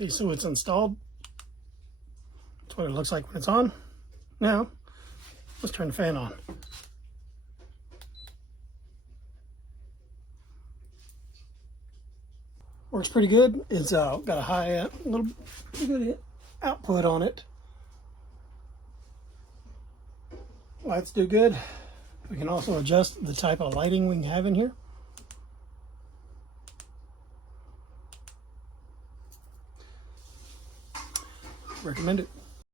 Okay, so it's installed. That's what it looks like when it's on. Now, let's turn the fan on. Works pretty good. It's got a high, little pretty good output on it. Lights do good. We can also adjust the type of lighting we can have in here. Recommend it.